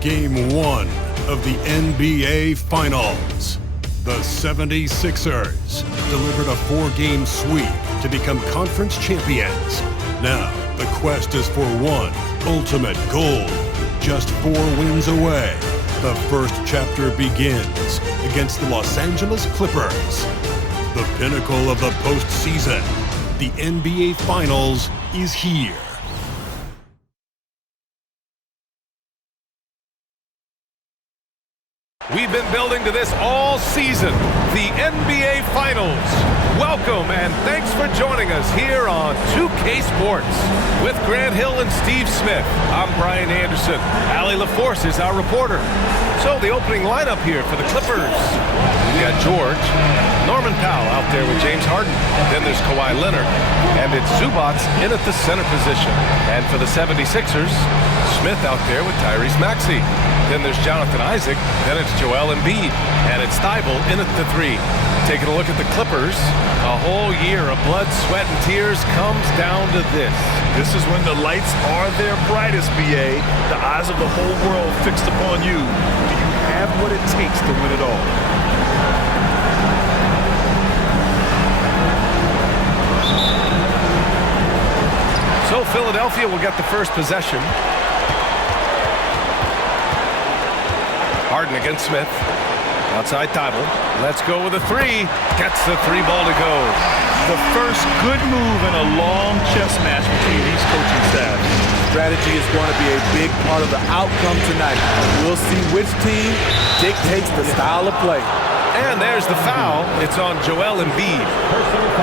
Game 1 of the NBA Finals. The 76ers delivered a 4-game sweep to become conference champions. Now, the quest is for one ultimate goal. Just 4 wins away. The first chapter begins against the Los Angeles Clippers. The pinnacle of the postseason, the NBA Finals, is here. We've been building to this all season, the NBA Finals. Welcome and thanks for joining us here on 2K Sports. With Grant Hill and Steve Smith, I'm Brian Anderson. Allie LaForce is our reporter. So the opening lineup here for the Clippers. We got George, Norman Powell out there with James Harden. Then there's Kawhi Leonard. And it's Zubac in at the center position. And for the 76ers, Smith out there with Tyrese Maxey. Then there's Jonathan Isaac, then it's Joel Embiid, and it's Thibault in at the 3. Taking a look at the Clippers, a whole year of blood, sweat, and tears comes down to this. This is when the lights are their brightest, BA. The eyes of the whole world fixed upon you. Do you have what it takes to win it all? So Philadelphia will get the first possession. Harden against Smith. Outside Thibault. Let's go with a 3. Gets the 3 ball to go. The first good move in a long chess match between these coaching staffs. Strategy is going to be a big part of the outcome tonight. We'll see which team dictates the style of play. And there's the foul. It's on Joel Embiid.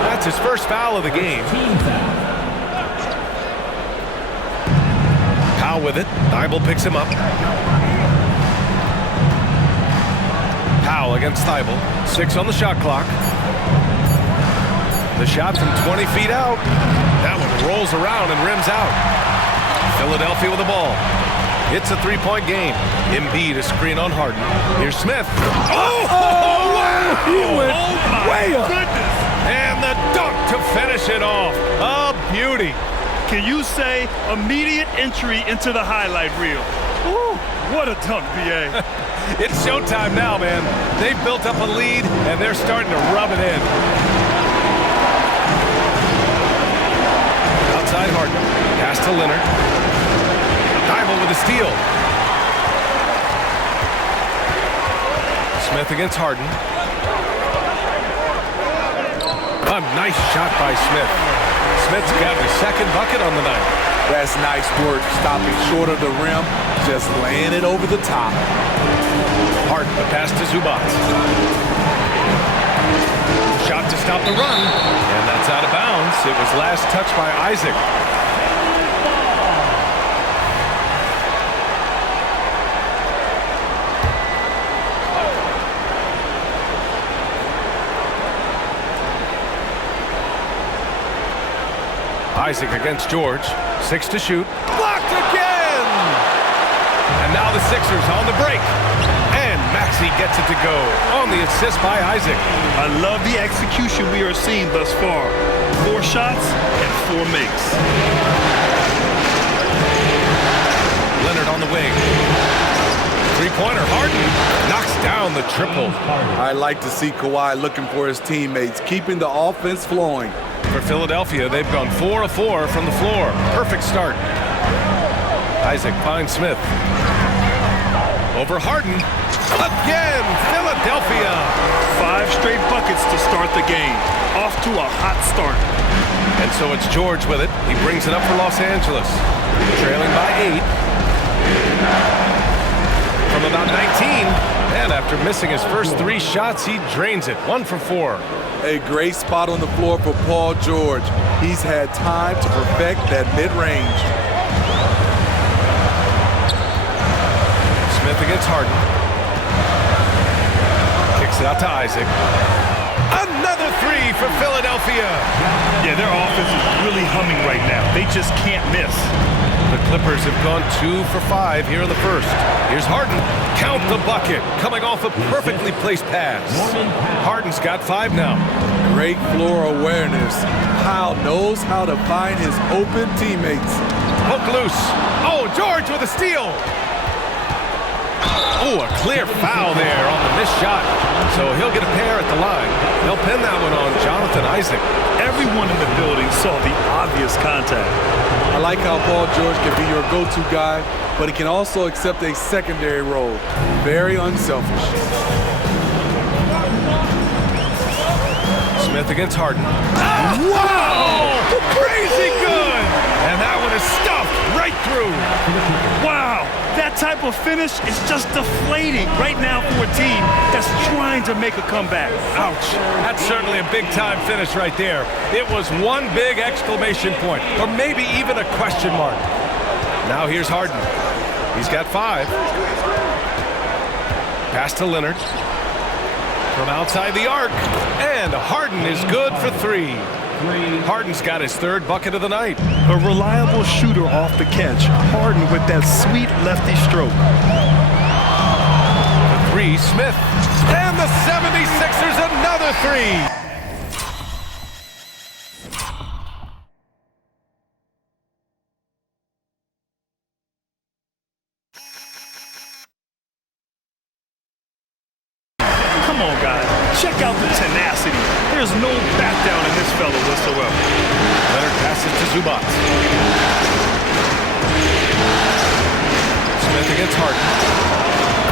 That's his first foul of the game. Powell with it. Thibault picks him up. Powell against Thibault. 6 on the shot clock. The shot from 20 feet out. That one rolls around and rims out. Philadelphia with the ball. It's a 3-point game. Embiid is screen on Harden. Here's Smith. Oh, wow! He went way up. Goodness. And the dunk to finish it off. A beauty. Can you say immediate entry into the highlight reel? Ooh, what a dunk, BA. It's showtime now, man. They've built up a lead, and they're starting to rub it in. Outside Harden. Pass to Leonard. Thibault with a steal. Smith against Harden. A nice shot by Smith. Smith's got his second bucket on the night. That's nice work, stopping short of the rim, just laying it over the top. Harden, the pass to Zubac. Shot to stop the run, and that's out of bounds. It was last touched by Isaac. Isaac against George. 6 to shoot. Blocked again! And now the Sixers on the break. And Maxey gets it to go on the assist by Isaac. I love the execution we are seeing thus far. 4 shots and 4 makes. Leonard on the wing. 3-pointer. Harden knocks down the triple. I like to see Kawhi looking for his teammates, keeping the offense flowing. For Philadelphia, they've gone 4 of 4 from the floor. Perfect start. Isaac finds Smith. Over Harden. Again, Philadelphia. 5 straight buckets to start the game. Off to a hot start. And so it's George with it. He brings it up for Los Angeles. Trailing by 8. From about 19. And after missing his first 3 shots, he drains it. 1 for 4. A great spot on the floor for Paul George. He's had time to perfect that mid-range. Smith against Harden. Kicks it out to Isaac. Another 3 for Philadelphia. Yeah, their offense is really humming right now. They just can't miss. The Clippers have gone 2 for 5 here in the first. Here's Harden. Count the bucket. Coming off a perfectly placed pass. Harden's got 5 now. Great floor awareness. Powell knows how to find his open teammates. Hook loose. Oh, George with a steal. Oh, a clear foul there on the missed shot. So he'll get a pair at the line. They'll pin that one on Jonathan Isaac. Everyone in the building saw the obvious contact. I like how Paul George can be your go-to guy, but he can also accept a secondary role. Very unselfish. Smith against Harden. Oh, wow! Crazy good! And that one is stuffed right through. Wow! That type of finish is just deflating right now for a team that's trying to make a comeback. Ouch. That's certainly a big-time finish right there. It was one big exclamation point, or maybe even a question mark. Now here's Harden. He's got 5. Pass to Leonard. From outside the arc. And Harden is good for 3. Harden's got his 3rd bucket of the night. A reliable shooter off the catch. Harden with that sweet lefty stroke. The 3, Smith. And the 76ers another 3. Come on, guys. Check out the tenacity. There's no back down in this fella whatsoever. Leonard passes to Zubac. Smith against Harden.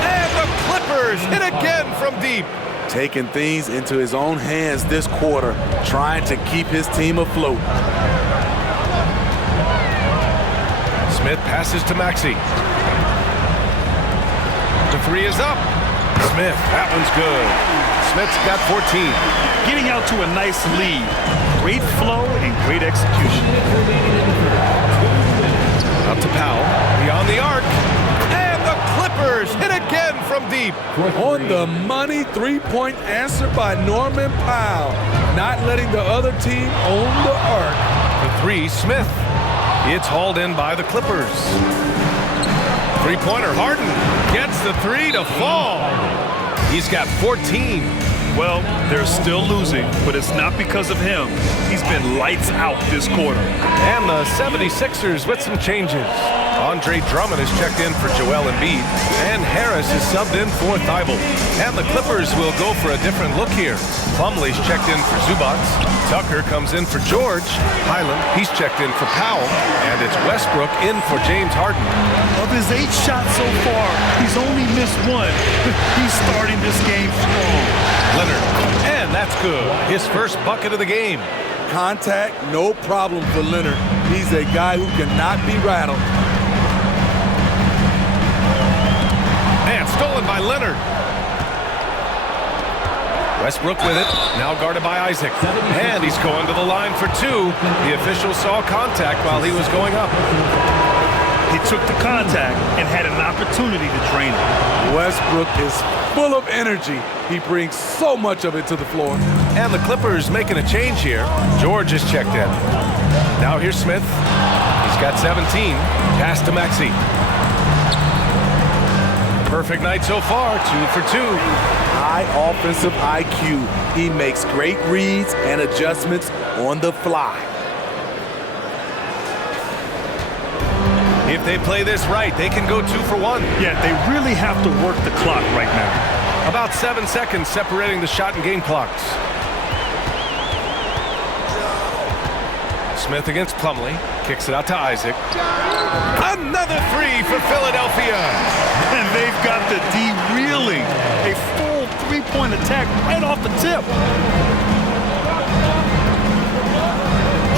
And the Clippers hit again from deep. Taking things into his own hands this quarter, trying to keep his team afloat. Smith passes to Maxey. The 3 is up. Smith, that one's good. Smith's got 14. Getting out to a nice lead. Great flow and great execution. Up to Powell. Beyond the arc. And the Clippers hit again from deep. On the money, 3-point answer by Norman Powell. Not letting the other team own the arc. The 3, Smith. It's hauled in by the Clippers. 3-pointer, Harden gets the 3 to fall. He's got 14. Well, they're still losing, but it's not because of him. He's been lights out this quarter. And the 76ers with some changes. Andre Drummond is checked in for Joel Embiid, and Harris is subbed in for Thibault. And the Clippers will go for a different look here. Plumlee's checked in for Zubac. Tucker comes in for George. Highland, he's checked in for Powell. And it's Westbrook in for James Harden. Of his 8 shots so far, he's only missed 1. He's starting this game strong. Leonard, and that's good. His first bucket of the game. Contact, no problem for Leonard. He's a guy who cannot be rattled. And stolen by Leonard. Westbrook with it, now guarded by Isaac. And he's going to the line for 2. The official saw contact while he was going up. He took the contact and had an opportunity to drain it. Westbrook is full of energy. He brings so much of it to the floor. And the Clippers making a change here. George is checked in. Now here's Smith. He's got 17. Pass to Maxey. Perfect night so far, 2 for 2. High offensive IQ. He makes great reads and adjustments on the fly. If they play this right, they can go 2 for 1. Yeah, they really have to work the clock right now. About 7 seconds separating the shot and game clocks. Smith against Plumlee. Kicks it out to Isaac. Another 3 for Philadelphia. And they've got the D reeling. A full 3-point attack right off the tip.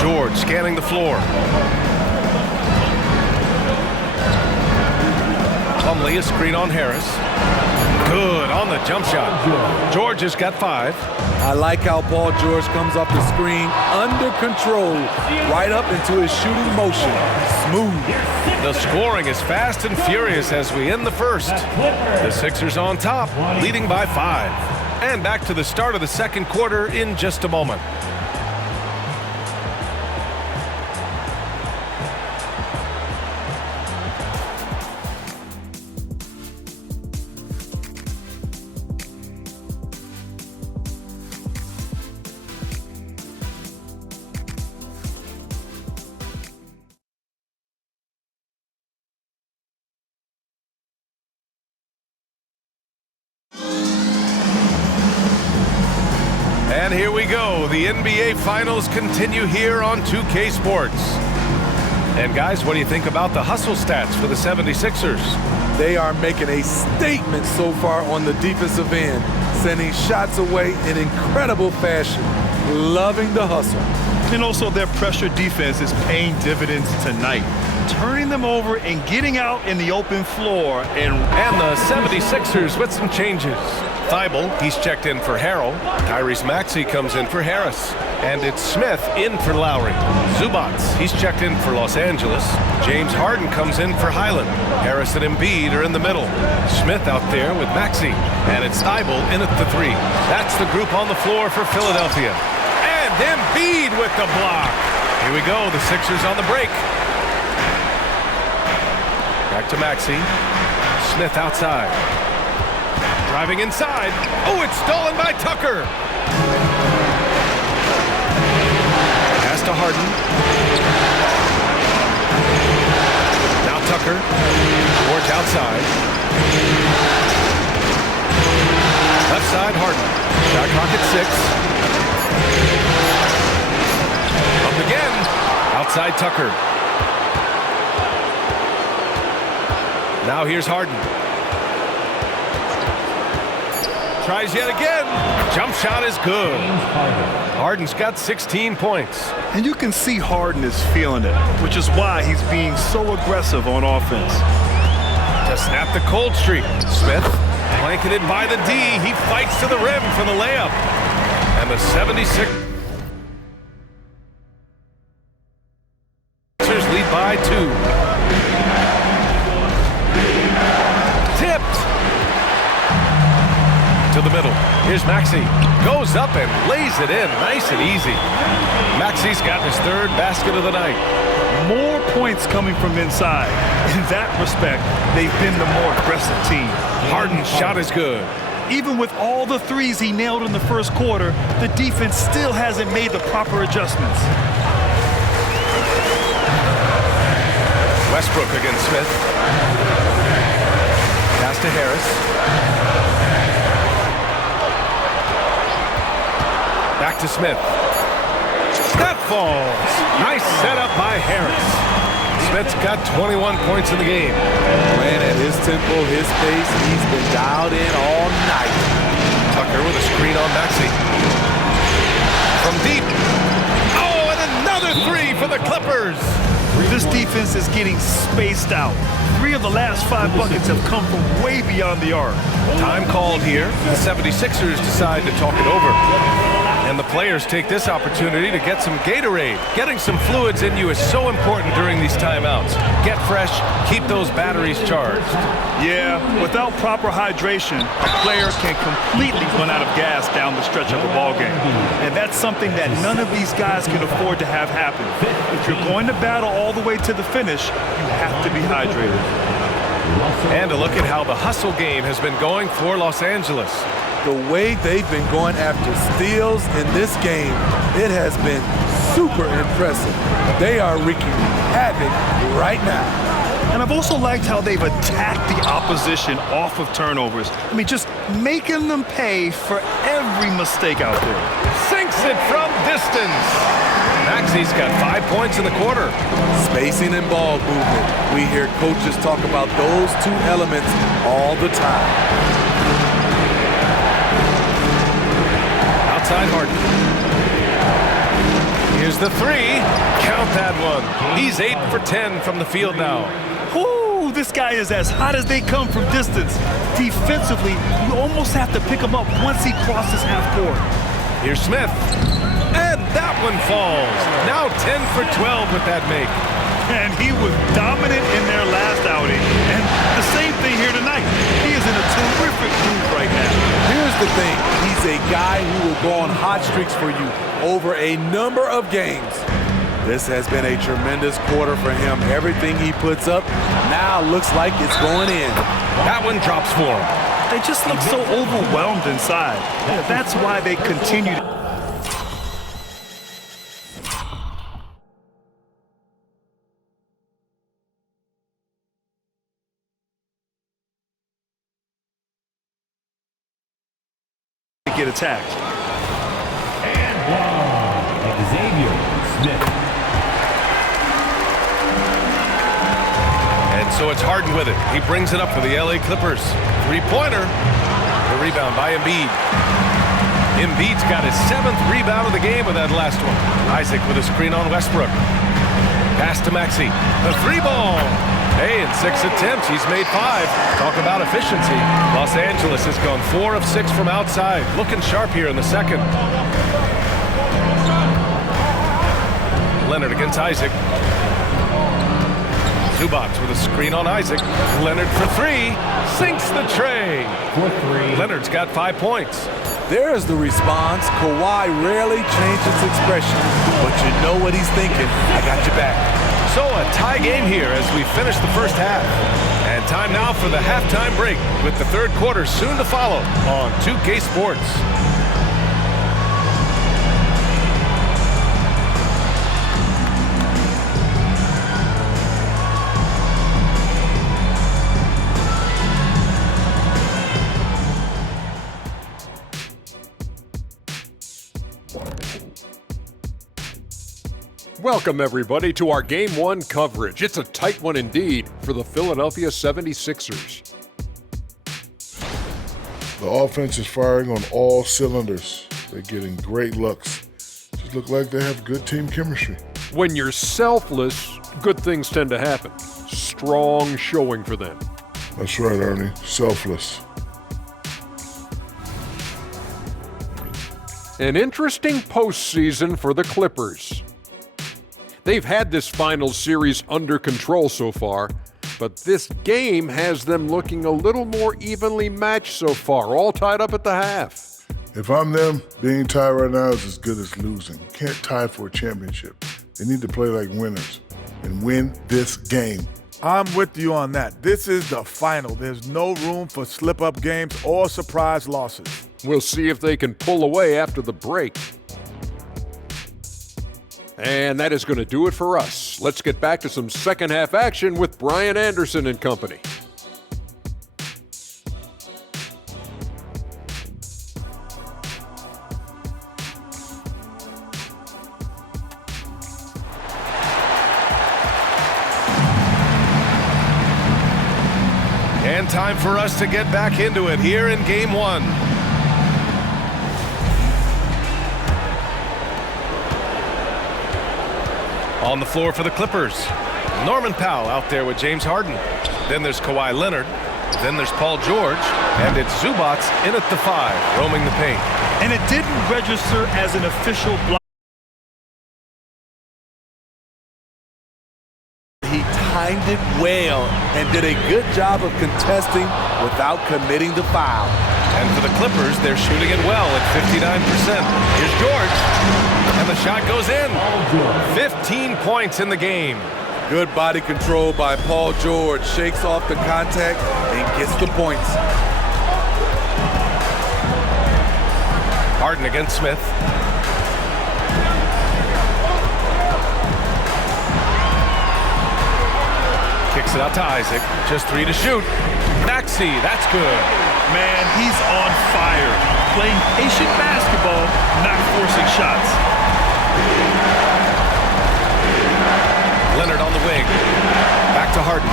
George scanning the floor. Plumlee, a screen on Harris. Good on the jump shot. George has got 5. I like how Paul George comes off the screen under control, right up into his shooting motion. Smooth. The scoring is fast and furious as we end the first. The Sixers on top, leading by 5. And back to the start of the second quarter in just a moment. And here we go. The NBA Finals continue here on 2K Sports. And guys, what do you think about the hustle stats for the 76ers? They are making a statement so far on the defensive end, sending shots away in incredible fashion. Loving the hustle. And also their pressure defense is paying dividends tonight, turning them over and getting out in the open floor. And the 76ers with some changes. Thibault, he's checked in for Harrell. Tyrese Maxey comes in for Harris. And it's Smith in for Lowry. Zubats, he's checked in for Los Angeles. James Harden comes in for Highland. Harris and Embiid are in the middle. Smith out there with Maxey. And it's Thibault in at the 3. That's the group on the floor for Philadelphia. And Embiid with the block. Here we go, the Sixers on the break. Back to Maxey. Smith outside. Driving inside. Oh, it's stolen by Tucker. Pass to Harden. Now Tucker. George outside. Left side, Harden. Shot clock at 6. Up again. Outside Tucker. Now here's Harden. Tries yet again. Jump shot is good. Harden's got 16 points. And you can see Harden is feeling it, which is why he's being so aggressive on offense. To snap the cold streak. Smith, blanketed by the D. He fights to the rim for the layup. And the 76ers lead by 2. Tipped. To the middle. Here's Maxey. Goes up and lays it in. Nice and easy. Maxey's got his 3rd basket of the night. More points coming from inside. In that respect, they've been the more aggressive team. Harden's shot is good. Even with all the threes he nailed in the first quarter, the defense still hasn't made the proper adjustments. Westbrook against Smith. Pass to Harris. Back to Smith. That falls. Nice setup by Harris. Smith's got 21 points in the game. Playing at his tempo, his pace, he's been dialed in all night. Tucker with a screen on Maxey. From deep. Oh, and another 3 for the Clippers. This defense is getting spaced out. 3 of the last 5 buckets have come from way beyond the arc. Time called here. The 76ers decide to talk it over. And the players take this opportunity to get some Gatorade. Getting some fluids in you is so important during these timeouts. Get fresh, keep those batteries charged. Yeah, without proper hydration, a player can completely run out of gas down the stretch of a ball game. And that's something that none of these guys can afford to have happen. If you're going to battle all the way to the finish, you have to be hydrated. And a look at how the hustle game has been going for Los Angeles. The way they've been going after steals in this game, it has been super impressive. They are wreaking havoc right now. And I've also liked how they've attacked the opposition off of turnovers. I mean, just making them pay for every mistake out there. Sinks it from distance. Maxey's got 5 points in the quarter. Spacing and ball movement. We hear coaches talk about those 2 elements all the time. Outside Harden. Here's the 3. Count that one. He's 8 for 10 from the field now. Ooh, this guy is as hot as they come from distance. Defensively, you almost have to pick him up once he crosses half court. Here's Smith. And that one falls. Now 10 for 12 with that make. And he was dominant in their last outing. And the same thing here tonight. He is in a terrific groove right now. Here's the thing. He's a guy who will go on hot streaks for you over a number of games. This has been a tremendous quarter for him. Everything he puts up now looks like it's going in. That one drops for him. They just look so overwhelmed inside. That's why they continue to get attacked. Xavier Smith. And so it's Harden with it. He brings it up for the LA Clippers. Three-pointer. The rebound by Embiid. Embiid's got his 7th rebound of the game with that last one. Isaac with a screen on Westbrook. Pass to Maxey. The three ball. Hey, in 6 attempts, he's made 5. Talk about efficiency. Los Angeles has gone 4 of 6 from outside. Looking sharp here in the second. Leonard against Isaac. Zubac with a screen on Isaac. Leonard for 3. Sinks the tray. For 3. Leonard's got 5 points. There's the response. Kawhi rarely changes expression, but you know what he's thinking. I got your back. So a tie game here as we finish the first half. And time now for the halftime break with the third quarter soon to follow on 2K Sports. Welcome, everybody, to our Game 1 coverage. It's a tight one indeed for the Philadelphia 76ers. The offense is firing on all cylinders. They're getting great looks. Just look like they have good team chemistry. When you're selfless, good things tend to happen. Strong showing for them. That's right, Ernie. Selfless. An interesting postseason for the Clippers. They've had this finals series under control so far, but this game has them looking a little more evenly matched so far, all tied up at the half. If I'm them, being tied right now is as good as losing. You can't tie for a championship. They need to play like winners and win this game. I'm with you on that. This is the final. There's no room for slip-up games or surprise losses. We'll see if they can pull away after the break. And that is going to do it for us. Let's get back to some second half action with Brian Anderson and company. And time for us to get back into it here in Game 1. On the floor for the Clippers, Norman Powell out there with James Harden. Then there's Kawhi Leonard. Then there's Paul George. And it's Zubac in at the 5, roaming the paint. And it didn't register as an official block. He timed it well and did a good job of contesting without committing the foul. And for the Clippers, they're shooting it well at 59%. Here's George. And the shot goes in. 15 points in the game. Good body control by Paul George. Shakes off the contact and gets the points. Harden against Smith. Kicks it out to Isaac. Just 3 to shoot. Maxey, that's good. Man, he's on fire. Playing patient basketball, not forcing shots. Leonard on the wing. Back to Harden.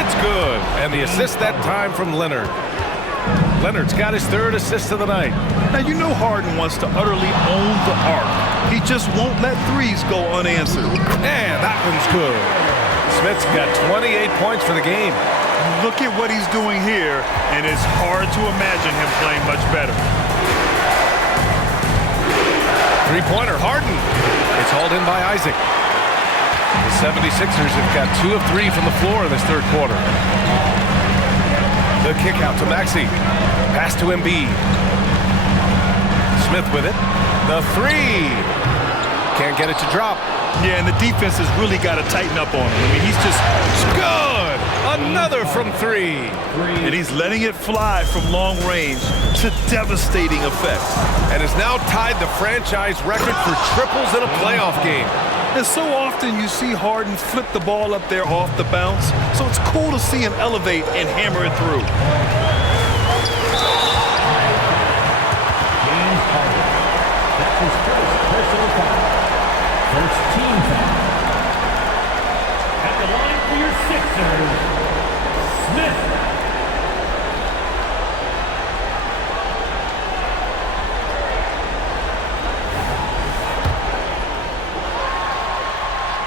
It's good. And the assist that time from Leonard. Leonard's got his 3rd assist of the night. Now, you know Harden wants to utterly own the arc. He just won't let threes go unanswered. And that one's good. Smith's got 28 points for the game. Look at what he's doing here, and it's hard to imagine him playing much better. Three-pointer, Harden. It's hauled in by Isaac. The 76ers have got 2 of 3 from the floor in this third quarter. The kick out to Maxey. Pass to Embiid. Smith with it. The 3. Can't get it to drop. Yeah, and the defense has really got to tighten up on him. I mean, he's just good. Another from 3. And he's letting it fly from long range to devastating effect. And has now tied the franchise record for triples in a playoff game. And so often you see Harden flip the ball up there off the bounce, so it's cool to see him elevate and hammer it through. James Harden. That's his First team foul. At the line for your Sixers, Smith.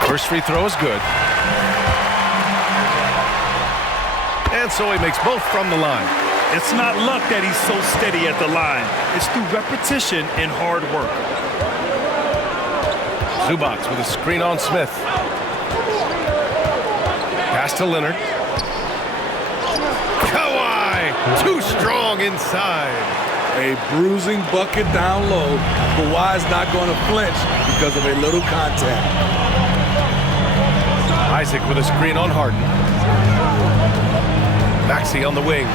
First free throw is good. And so he makes both from the line. It's not luck that he's so steady at the line. It's through repetition and hard work. Zubac with a screen on Smith. Pass to Leonard. Kawhi, too strong inside. A bruising bucket down low. Kawhi's not going to flinch because of a little contact. Isaac with a screen on Harden. Maxey on the wing.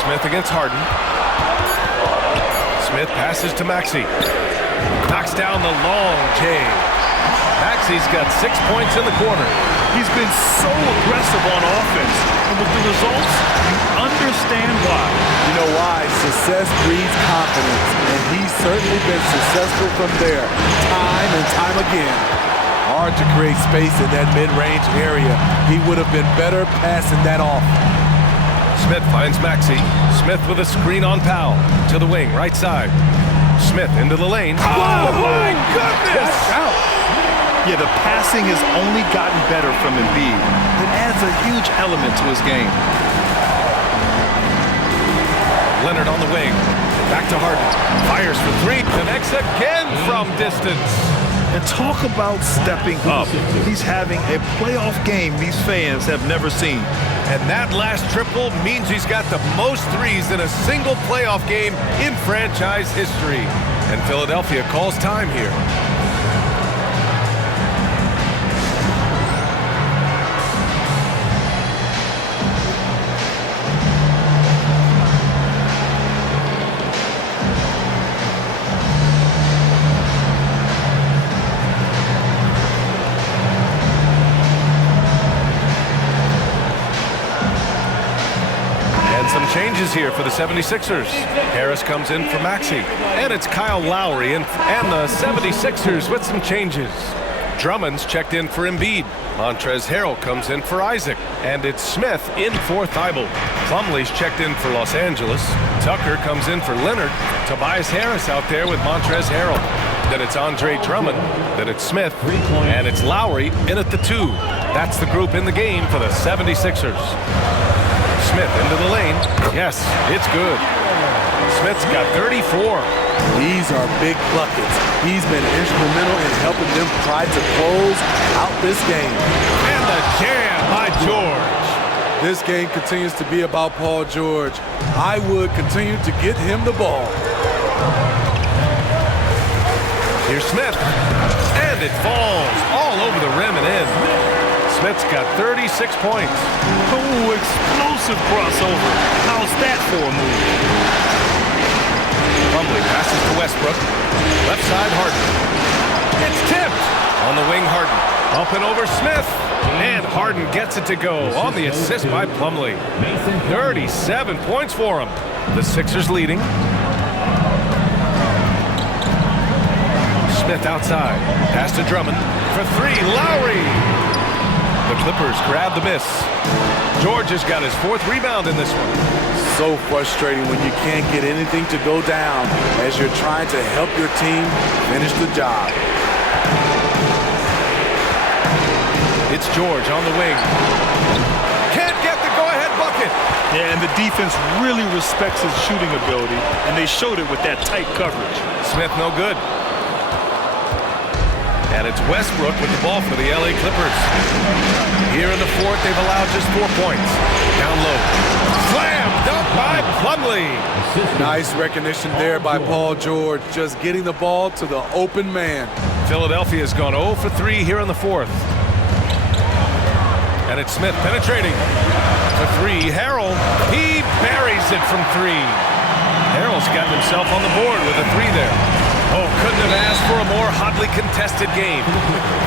Smith against Harden. Smith passes to Maxey. Knocks down the long J. Maxey's got 6 points in the quarter. He's been so aggressive on offense. And with the results, you understand why. You know why? Success breeds confidence. And he's certainly been successful from there, time and time again. Hard to create space in that mid-range area. He would have been better passing that off. Smith finds Maxey. Smith with a screen on Powell. To the wing, right side. Smith into the lane. Oh, my goodness! Yeah, the passing has only gotten better from Embiid. It adds a huge element to his game. Leonard on the wing. Back to Harden. Fires for three. Connects again from distance. And talk about stepping up. He's having a playoff game these fans have never seen. And that last triple means he's got the most threes in a single playoff game in franchise history. And Philadelphia calls time here. Changes here for the 76ers. Harris comes in for Maxey. And it's Kyle Lowry and the 76ers with some changes. Drummond's checked in for Embiid. Montrezl Harrell comes in for Isaac. And it's Smith in for Thibault. Plumlee's checked in for Los Angeles. Tucker comes in for Leonard. Tobias Harris out there with Montrezl Harrell. Then it's Andre Drummond. Then it's Smith. And it's Lowry in at the 2. That's the group in the game for the 76ers. Smith into the lane. Yes, it's good. Smith's got 34. These are big buckets. He's been instrumental in helping them try to close out this game. And the jam by George. This game continues to be about Paul George. I would continue to get him the ball. Here's Smith. And it falls all over the rim and in. Smith's got 36 points. Oh, explosive crossover. How's that for a move? Plumlee passes to Westbrook. Left side, Harden. It's tipped. On the wing, Harden. Up and over Smith. And Harden gets it to go on the assist by Plumlee. 37 points for him. The Sixers leading. Smith outside. Pass to Drummond. For three, Lowry. The Clippers grab the miss. George has got his 4th rebound in this one. So frustrating when you can't get anything to go down as you're trying to help your team finish the job. It's George on the wing. Can't get the go-ahead bucket. Yeah, and the defense really respects his shooting ability, and they showed it with that tight coverage. Smith no good. And it's Westbrook with the ball for the LA Clippers. Here in the 4th, they've allowed just 4 points. Down low. Slam dunk by Plumlee. Nice recognition there by Paul George, just getting the ball to the open man. Philadelphia's gone 0 for 3 here in the 4th. And it's Smith penetrating. For 3, Harrell. He buries it from 3. Harrell's gotten himself on the board with a 3 there. Oh, couldn't have asked for a more more hotly contested game.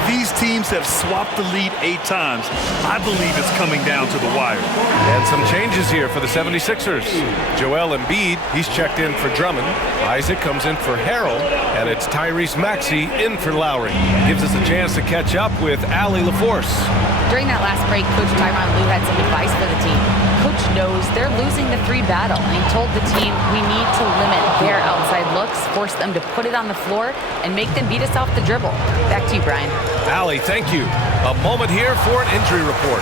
These teams have swapped the lead 8 times. I believe it's coming down to the wire. And some changes here for the 76ers. Joel Embiid, he's checked in for Drummond. Isaac comes in for Harrell. And it's Tyrese Maxey in for Lowry. Gives us a chance to catch up with Allie LaForce. During that last break, Coach Tyronn Lue had some advice for the team. Coach knows they're losing the 3 battle, and he told the team, we need to limit their outside looks, force them to put it on the floor, and make them beat us off the dribble. Back to you, Brian. Allie, thank you. A moment here for an injury report.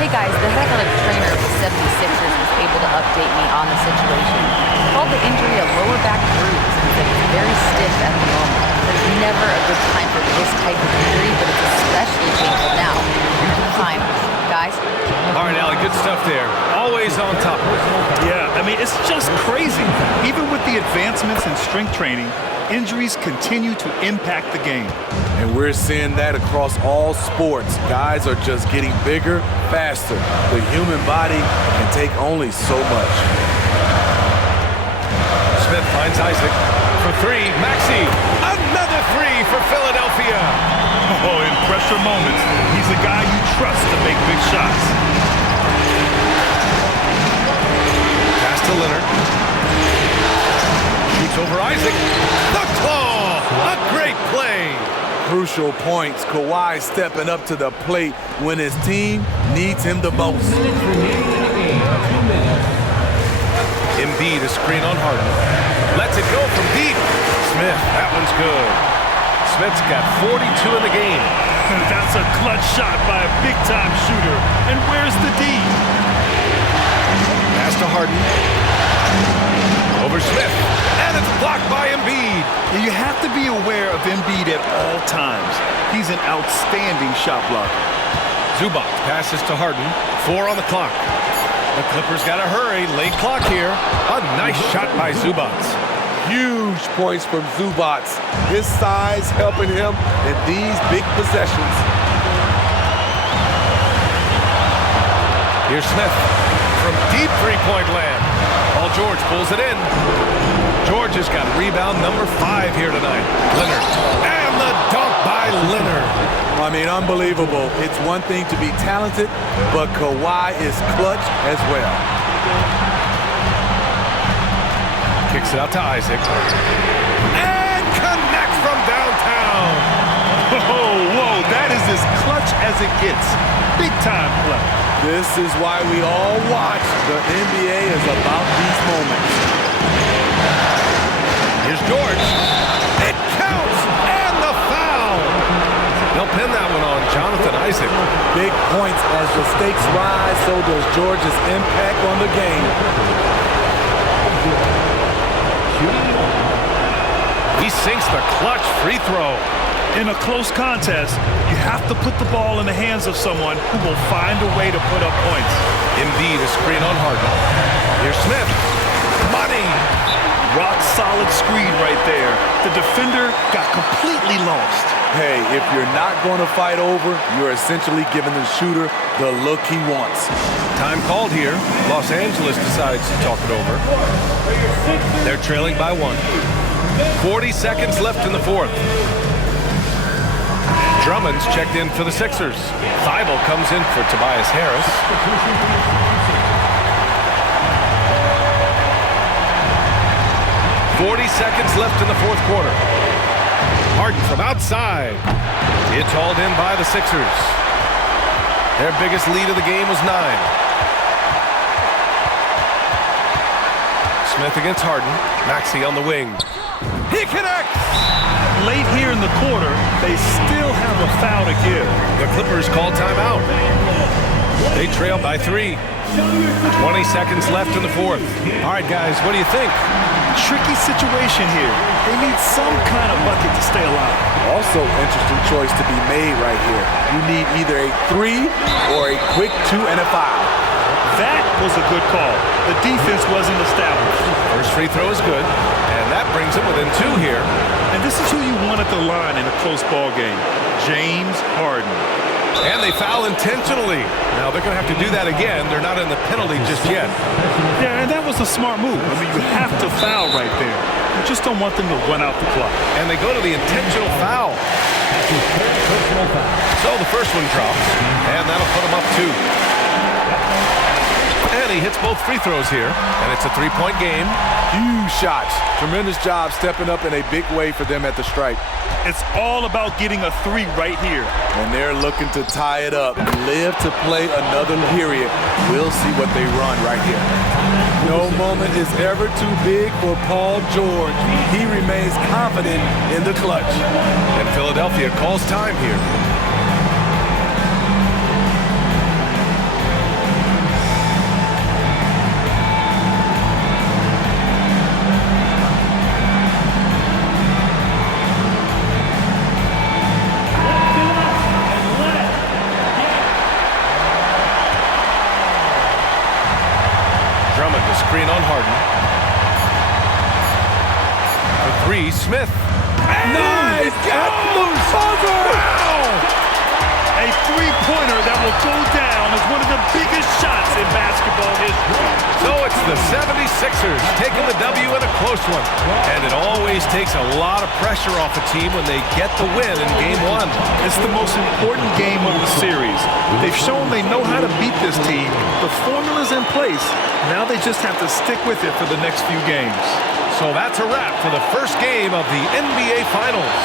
Hey guys, the head athletic trainer of the 76ers was able to update me on the situation. He called the injury a lower back bruise and said it's very stiff at the moment. There's never a good time for this type of injury, but it's especially painful now. Finals. Guys? All right, Allie, good stuff there. Always on top of it. Yeah, I mean, it's just crazy. Even with the advancements in strength training, injuries continue to impact the game. And we're seeing that across all sports. Guys are just getting bigger, faster. The human body can take only so much. Smith finds Isaac for 3. Maxey, another 3 for Philadelphia. Oh, in pressure moments, he's a guy you trust to make big shots. Pass to Leonard. Shoots over Isaac. The claw! A great play. Crucial points. Kawhi stepping up to the plate when his team needs him the most. Embiid, a screen on Harden. Lets it go from deep. Smith, that one's good. Smith's got 42 in the game. That's a clutch shot by a big-time shooter. And where's the D? Pass to Harden. Over Smith. And it's blocked by Embiid. You have to be aware of Embiid at all times. He's an outstanding shot blocker. Zubac passes to Harden. 4 on the clock. The Clippers got to hurry. Late clock here. A nice shot by Zubac. Huge points from Zubac. His size helping him in these big possessions. Here's Smith from deep three-point land. Paul George pulls it in. George has got rebound number 5 here tonight. Leonard. And the dunk by Leonard. I mean, unbelievable. It's one thing to be talented, but Kawhi is clutch as well. Kicks it out to Isaac. And connects from downtown. Oh, whoa, that is as clutch as it gets. Big time play. This is why we all watch. The NBA is about these moments. Here's George. It counts. And the foul. They'll pin that one on Jonathan Isaac. Big points as the stakes rise, so does George's impact on the game. He sinks the clutch free throw. In a close contest, you have to put the ball in the hands of someone who will find a way to put up points. Embiid, a screen on Harden. Here's Smith. Money. Rock solid screen right there. The defender got completely lost. Hey, if you're not going to fight over, you're essentially giving the shooter the look he wants. Time called here. Los Angeles decides to talk it over. They're trailing by 1. 40 seconds left in the 4th. Drummond's checked in for the Sixers. Thibault comes in for Tobias Harris. .40 seconds left in the 4th quarter. Harden from outside. It's hauled in by the Sixers. Their biggest lead of the game was 9. Smith against Harden. Maxey on the wing. He connects! Late here in the quarter, they still have a foul to give. The Clippers call timeout. They trail by 3. 20 seconds left in the 4th. All right, guys, what do you think? Tricky situation here. They need some kind of bucket to stay alive. Also, interesting choice to be made right here. You need either a 3 or a quick 2 and a 5. That was a good call. The defense wasn't established. First free throw is good, and that brings them within 2 here. And this is who you want at the line in a close ball game. James Harden. And they foul intentionally. Now they're going to have to do that again. They're not in the penalty just yet. Yeah, and that was a smart move. I mean, you have to foul right there. You just don't want them to run out the clock. And they go to the intentional foul. So the first one drops, and that'll put him up 2. And he hits both free throws here, and it's a 3-point game. Huge shots. Tremendous job stepping up in a big way for them at the stripe. It's all about getting a 3 right here. And they're looking to tie it up, live to play another period. We'll see what they run right here. No moment is ever too big for Paul George. He remains confident in the clutch. And Philadelphia calls time here. Screen on Harden. For 3, Smith. Nice! Got the buzzer! Wow! A 3-pointer that will go down as one of the biggest shots in basketball history. So it's the 76ers taking the W in a close one. And it always takes a lot of pressure off a team when they get the win in Game 1. It's the most important game of the series. They've shown they know how to beat this team. The formula's in place. Now they just have to stick with it for the next few games. So that's a wrap for the first game of the NBA Finals.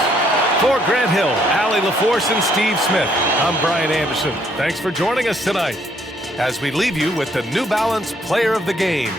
For Grant Hill, Allie LaForce, and Steve Smith, I'm Brian Anderson. Thanks for joining us tonight as we leave you with the New Balance Player of the Game.